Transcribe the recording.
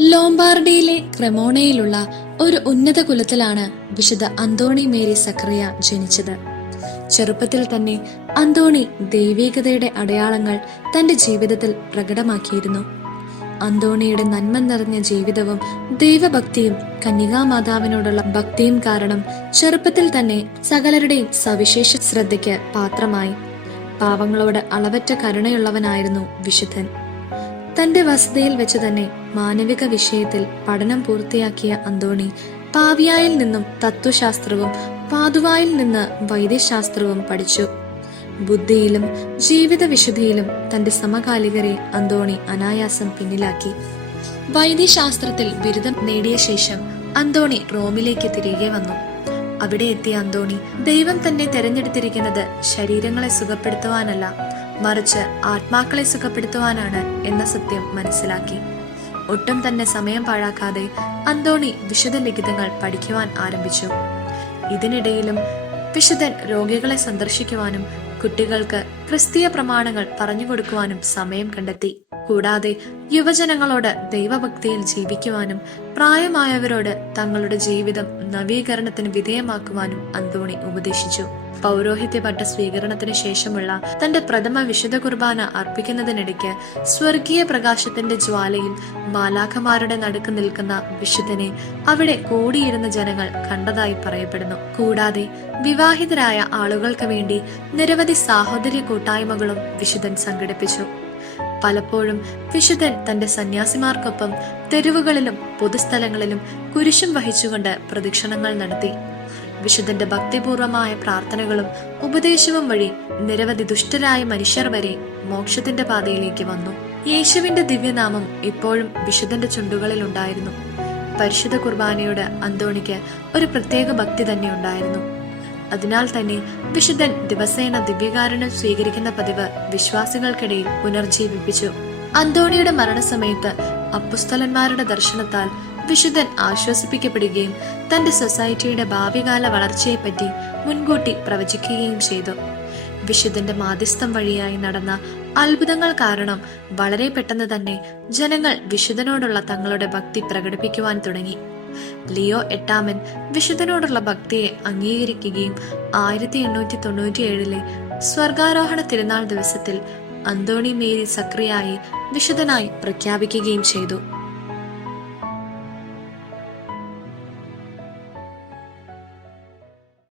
ലോംബാർഡിയിലെ ക്രെമോണയിലുള്ള ഒരു ഉന്നത കുലത്തിലാണ് വിശുദ്ധ അന്തോണി മേരി സക്രിയ ജനിച്ചത്. ചെറുപ്പത്തിൽ തന്നെ അന്തോണി ദൈവീകതയുടെ അടയാളങ്ങൾ തന്റെ ജീവിതത്തിൽ പ്രകടമാക്കിയിരുന്നു. അന്തോണിയുടെ നന്മ നിറഞ്ഞ ജീവിതവും ദൈവഭക്തിയും കന്യകാമാതാവിനോടുള്ള ഭക്തിയും കാരണം ചെറുപ്പത്തിൽ തന്നെ സകലരുടെയും സവിശേഷ ശ്രദ്ധയ്ക്ക് പാത്രമായി. പാവങ്ങളോട് അളവറ്റ കരുണയുള്ളവനായിരുന്നു വിശുദ്ധൻ. തന്റെ വസതിയിൽ വെച്ച് തന്നെ മാനവിക വിഷയത്തിൽ പഠനം പൂർത്തിയാക്കിയ അന്തോണി പാവിയായിൽ നിന്നും തത്വശാസ്ത്രവും പാതുവായിൽ നിന്ന് വൈദ്യശാസ്ത്രവും പഠിച്ചു. ബുദ്ധിയിലും ജീവിത വിശുദ്ധിയിലും തന്റെ സമകാലികരെ അന്തോണി അനായാസം പിന്നിലാക്കി. വൈദ്യശാസ്ത്രത്തിൽ ബിരുദം നേടിയ ശേഷം അന്തോണി റോമിലേക്ക് തിരികെ വന്നു. അവിടെ എത്തിയ അന്തോണി ദൈവം തന്നെ തെരഞ്ഞെടുത്തിരിക്കുന്നത് ശരീരങ്ങളെ സുഖപ്പെടുത്തുവാനല്ല മറിച്ച് ആത്മാക്കളെ സുഖപ്പെടുത്തുവാനാണ് എന്ന സത്യം മനസ്സിലാക്കി. ഒട്ടും തന്നെ സമയം പാഴാക്കാതെ അന്തോണി വിശുദ്ധ ലിഖിതങ്ങൾ പഠിക്കുവാൻ ആരംഭിച്ചു. ഇതിനിടയിലും വിശുദ്ധൻ രോഗികളെ സന്ദർശിക്കുവാനും കുട്ടികൾക്ക് ക്രിസ്തീയ പ്രമാണങ്ങൾ പറഞ്ഞു കൊടുക്കുവാനും സമയം കണ്ടെത്തി. കൂടാതെ യുവജനങ്ങളോട് ദൈവഭക്തിയിൽ ജീവിക്കുവാനും പ്രായമായവരോട് തങ്ങളുടെ ജീവിതം നവീകരണത്തിന് വിധേയമാക്കുവാനും അന്തോണി ഉപദേശിച്ചു. പൗരോഹിത്യ പട്ട സ്വീകരണത്തിന് ശേഷമുള്ള തന്റെ പ്രഥമ വിശുദ്ധ കുർബാന അർപ്പിക്കുന്നതിനിടയ്ക്ക് സ്വർഗീയ പ്രകാശത്തിന്റെ ജ്വാലയിൽ മാലാഖമാരുടെ നടുക്ക് നിൽക്കുന്ന വിശുദ്ധനെ അവിടെ കൂടിയിരുന്ന ജനങ്ങൾ കണ്ടതായി പറയപ്പെടുന്നു. കൂടാതെ വിവാഹിതരായ ആളുകൾക്ക് വേണ്ടി നിരവധി സാഹോദര്യ കൂട്ടായ്മകളും വിശുദ്ധൻ സംഘടിപ്പിച്ചു. പലപ്പോഴും വിശുദ്ധൻ തന്റെ സന്യാസിമാർക്കൊപ്പം തെരുവുകളിലും പൊതുസ്ഥലങ്ങളിലും കുരിശും വഹിച്ചുകൊണ്ട് പ്രദക്ഷിണങ്ങൾ നടത്തി. വിശുദ്ധന്റെ ഭക്തിപൂർവമായ പ്രാർത്ഥനകളും ഉപദേശവും വഴി നിരവധി ദുഷ്ടരായ മനുഷ്യർ വരെ മോക്ഷത്തിന്റെ പാതയിലേക്ക് വന്നു. യേശുവിന്റെ ദിവ്യനാമം ഇപ്പോഴും വിശുദ്ധന്റെ ചുണ്ടുകളിൽ ഉണ്ടായിരുന്നു. പരിശുദ്ധ കുർബാനയോട് അന്തോണിക്ക് ഒരു പ്രത്യേക ഭക്തി തന്നെ ഉണ്ടായിരുന്നു. അതിനാൽ തന്നെ വിശുദ്ധൻ ദിവസേന ദിവ്യകാരണം സ്വീകരിക്കുന്ന പതിവ് വിശ്വാസികൾക്കിടയിൽ പുനർജീവിപ്പിച്ചു. അന്തോണിയുടെ മരണസമയത്ത് അപ്പുസ്തലന്മാരുടെ ദർശനത്താൽ വിശുദ്ധൻ ആശ്വസിപ്പിക്കപ്പെടുകയും തന്റെ സൊസൈറ്റിയുടെ ഭാവികാല വളർച്ചയെപ്പറ്റി മുൻകൂട്ടി പ്രവചിക്കുകയും ചെയ്തു. വിശുദ്ധന്റെ മാധ്യസ്ഥം വഴിയായി നടന്ന അത്ഭുതങ്ങൾ കാരണം വളരെ പെട്ടെന്ന് തന്നെ ജനങ്ങൾ വിശുദ്ധനോടുള്ള തങ്ങളുടെ ഭക്തി പ്രകടിപ്പിക്കുവാൻ തുടങ്ങി. ലിയോ എട്ടാമൻ വിശുദ്ധനോടുള്ള ഭക്തിയെ അംഗീകരിക്കുകയും ആയിരത്തി എണ്ണൂറ്റി തൊണ്ണൂറ്റി ഏഴിലെ സ്വർഗാരോഹണ തിരുനാൾ ദിവസത്തിൽ അന്തോണി മേരി സക്രിയായി വിശുദ്ധനായി പ്രഖ്യാപിക്കുകയും ചെയ്തു.